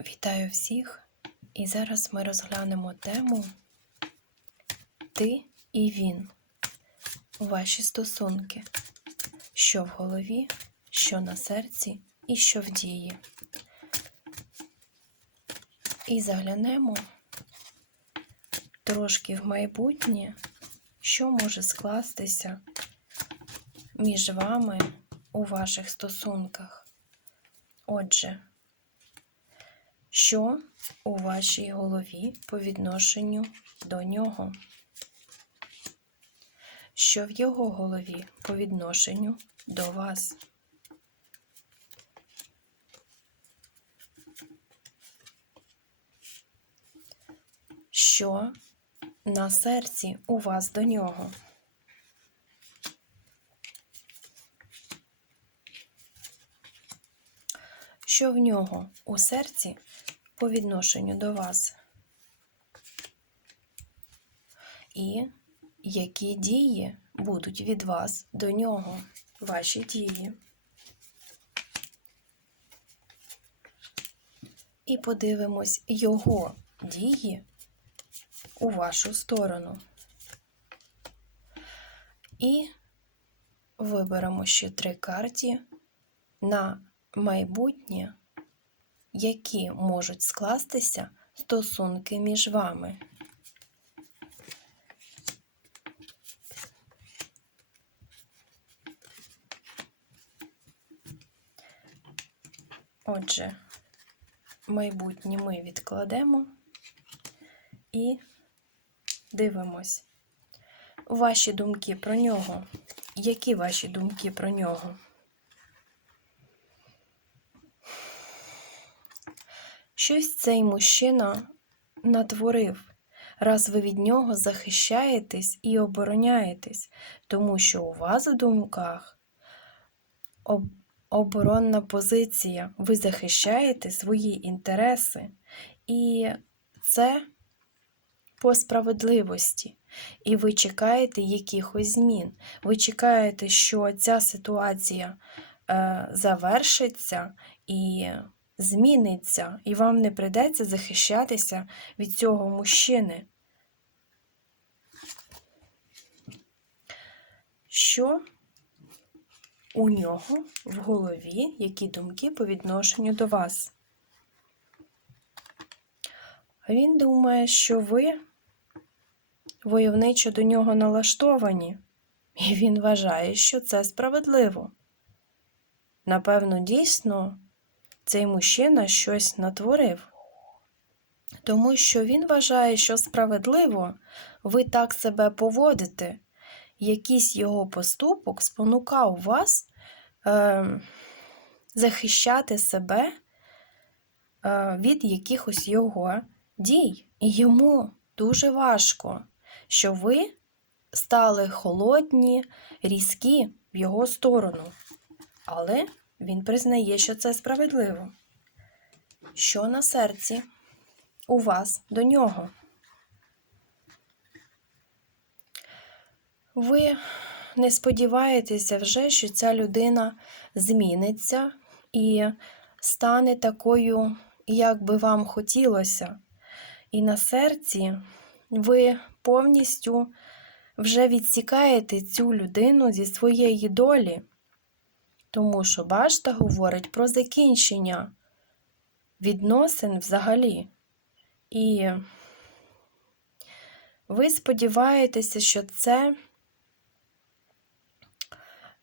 Вітаю всіх! І зараз ми розглянемо тему Ти і він. Ваші стосунки. Що в голові, що на серці і що в дії. І заглянемо трошки в майбутнє, що може скластися між вами у ваших стосунках. Отже, що у вашій голові по відношенню до нього? Що в його голові по відношенню до вас? Що на серці у вас до нього? Що в нього у серці по відношенню до вас? І які дії будуть від вас до нього? Ваші дії. І подивимось його дії у вашу сторону. І виберемо ще три карті на майбутнє, які можуть скластися стосунки між вами. Отже, майбутнє ми відкладемо і дивимось. Ваші думки про нього. Які ваші думки про нього? Щось цей мужчина натворив, раз ви від нього захищаєтесь і обороняєтесь, тому що у вас в думках оборонна позиція. Ви захищаєте свої інтереси, і це по справедливості. І ви чекаєте якихось змін. Ви чекаєте, що ця ситуація е, завершиться і зміниться, і вам не прийдеться захищатися від цього мужчини. Що у нього в голові, які думки по відношенню до вас? Він думає, що ви войовничо до нього налаштовані, і він вважає, що це справедливо. Напевно, дійсно, цей мужчина щось натворив, тому що він вважає, що справедливо ви так себе поводите, якийсь його поступок спонукав вас е, захищати себе е, від якихось його дій. І йому дуже важко, що ви стали холодні, різкі в його сторону. Але він признає, що це справедливо. Що на серці у вас до нього? Ви не сподіваєтеся вже, що ця людина зміниться і стане такою, як би вам хотілося. І на серці ви повністю вже відсікаєте цю людину зі своєї долі. Тому що башта говорить про закінчення відносин взагалі. І ви сподіваєтеся, що це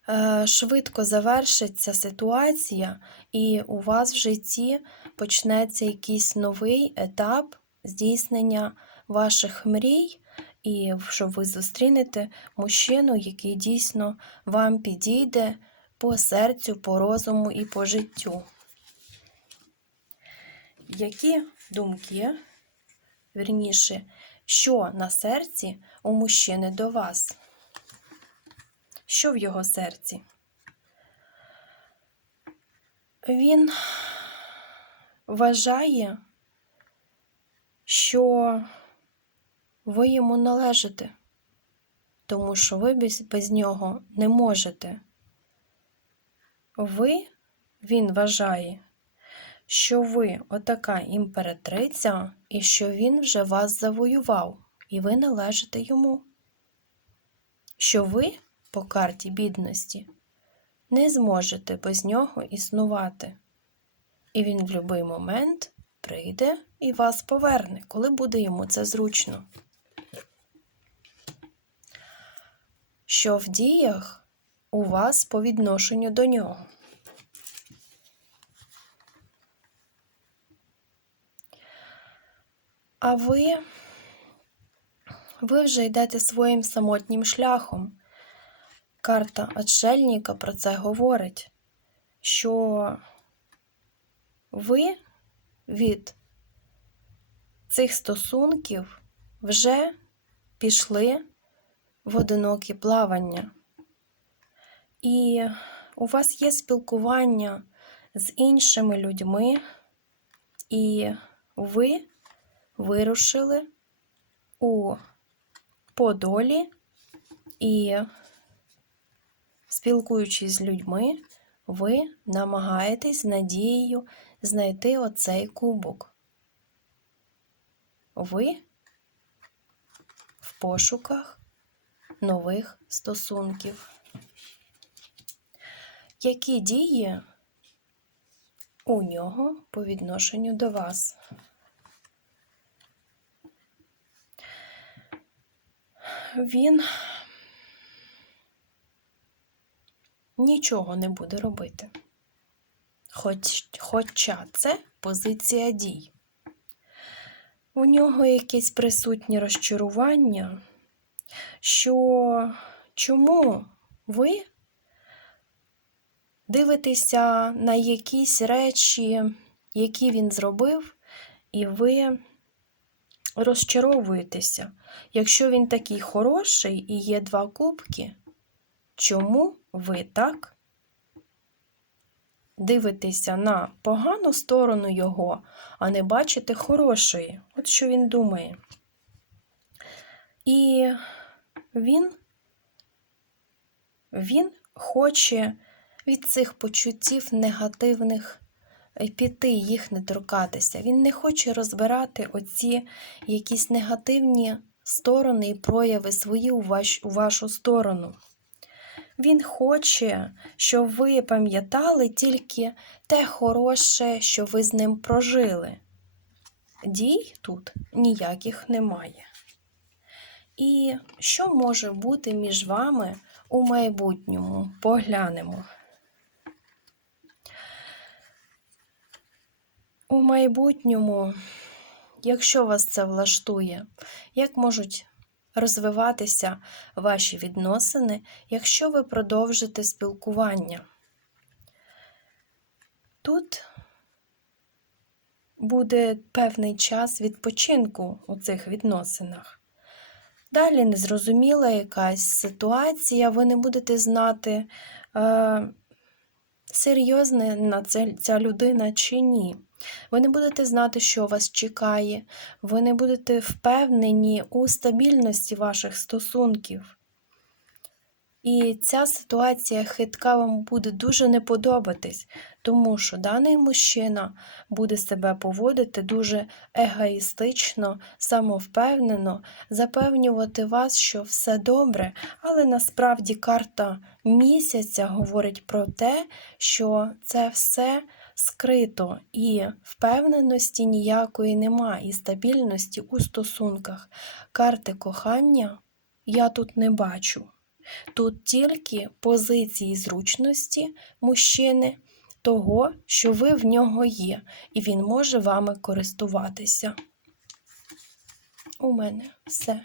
е, швидко завершиться ситуація, і у вас в житті почнеться якийсь новий етап здійснення ваших мрій, і що ви зустрінете мужчину, який дійсно вам підійде по серцю, по розуму і по життю. Які думки, вірніше, що на серці у мужчини до вас? Що в його серці? Він вважає, що ви йому належите, тому що ви без, без нього не можете. Ви, він вважає, що ви отака імператриця, і що він вже вас завоював, і ви належите йому. Що ви по карті бідності не зможете без нього існувати. І він в будь-який момент прийде і вас поверне, коли буде йому це зручно. Що в діях у вас по відношенню до нього. А ви, ви вже йдете своїм самотнім шляхом. Карта Отшельника про це говорить, що ви від цих стосунків вже пішли в одинокі плавання. І у вас є спілкування з іншими людьми, і ви вирушили у Подолі і, спілкуючись з людьми, ви намагаєтесь з надією знайти оцей кубок. Ви в пошуках нових стосунків. Які дії у нього по відношенню до вас? Він нічого не буде робити. Хоч, Хоча це позиція дій. У нього якесь присутнє розчарування, що чому ви дивитеся на якісь речі, які він зробив, і ви розчаровуєтеся. Якщо він такий хороший і є два кубки, чому ви так дивитеся на погану сторону його, а не бачите хорошої? От що він думає. І він, він хоче від цих почуттів негативних піти, їх не торкатися. Він не хоче розбирати оці якісь негативні сторони і прояви свої у, ваш, у вашу сторону. Він хоче, щоб ви пам'ятали тільки те хороше, що ви з ним прожили. Дій тут ніяких немає. І що може бути між вами у майбутньому? Поглянемо. У майбутньому, якщо вас це влаштує, як можуть розвиватися ваші відносини, якщо ви продовжите спілкування? Тут буде певний час відпочинку у цих відносинах. Далі незрозуміла якась ситуація, ви не будете знати, е, серйозна ця людина чи ні. Ви не будете знати, що вас чекає, ви не будете впевнені у стабільності ваших стосунків. І ця ситуація хитка вам буде дуже не подобатись, тому що даний мужчина буде себе поводити дуже егоїстично, самовпевнено, запевнювати вас, що все добре, але насправді карта місяця говорить про те, що це все скрито і впевненості ніякої нема, і стабільності у стосунках. Карти кохання я тут не бачу. Тут тільки позиції зручності мужчини, того, що ви в нього є, і він може вами користуватися. У мене все.